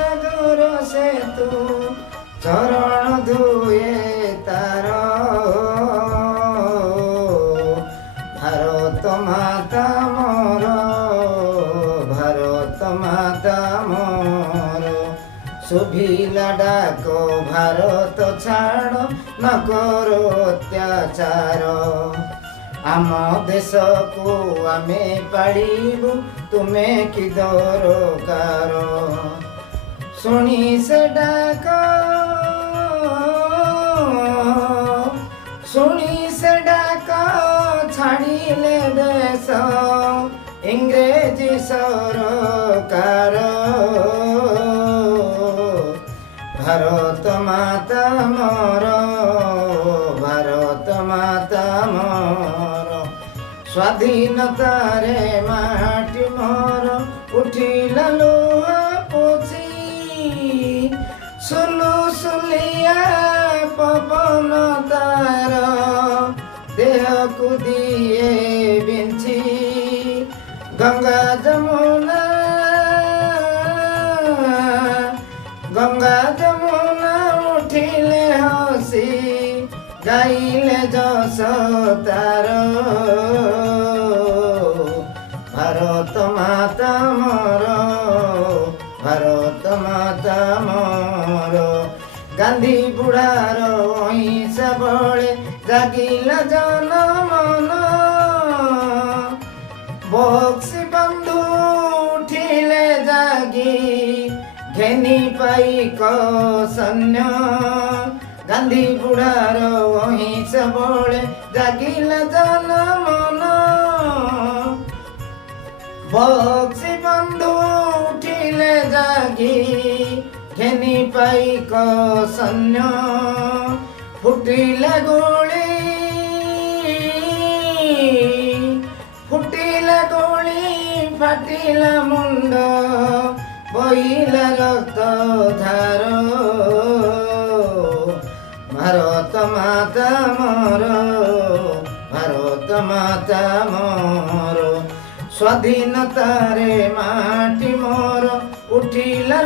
ସାଗର ସେ ତୁ ଚରଣ ଧୁଏ ତାର ଭାରତ ମାତା ମୋର ଭାରତ ମାତା ମୋର ଶୁଭିଲା ଡାକ ଭାରତ ଛାଡ଼ ନ କର ଅତ୍ୟାଚାର ଆମ ଦେଶକୁ ଆମେ ପାଳିବୁ ତୁମେ କି ଦରକାର ଶୁଣି ସେ ଡାକ ଛାଡ଼ିଲେ ଦେଶ ଇଂରେଜୀ ସରକାର ଭାରତ ମାତା ମୋର ଭାରତ ମାତା ମୋର ସ୍ୱାଧୀନତାରେ ମାଟି ମୋର ଉଠିଲା ଲୁହ ପୋଛି ସୁଲୁସୁଲିଆ ପବନ ତାର ଦେହକୁ ଦିଏ ବିଞ୍ଚି ଗଙ୍ଗା ଯମୁନା ଉଠିଲେ ହସି ଗାଇଲେ ଯଶ ତାର ଭାରତ ମାତା ମୋର ଭାରତ ମାତା ମୋର ଗାନ୍ଧୀ ବୁଢ଼ାର ଅହିଂସା ବଳେ ଜାଗିଲା ଜନମନ ବକ୍ସି ବନ୍ଧୁ ଉଠିଲେ ଜାଗି ଘେନି ପାଇକ ସୈନ୍ୟ ଗାନ୍ଧୀ ବୁଢ଼ାର ଅହିଂସା ବଳେ ଜାଗିଲା ଜନମନ ବକ୍ସି ବନ୍ଧୁ ଉଠିଲେ ଜାଗି ଘେନି ପାଇକ ସୈନ୍ୟ ଫୁଟିଲା ଗୋଳି ଫାଟିଲା ମୁଣ୍ଡ ବହିଲା ରକ୍ତ ଧାର ଭାରତ ମାତା ମୋର ଭାରତ ମାତା ମୋର ସ୍ୱାଧୀନତାରେ ମାଟି ମୋର ଉଠିଲା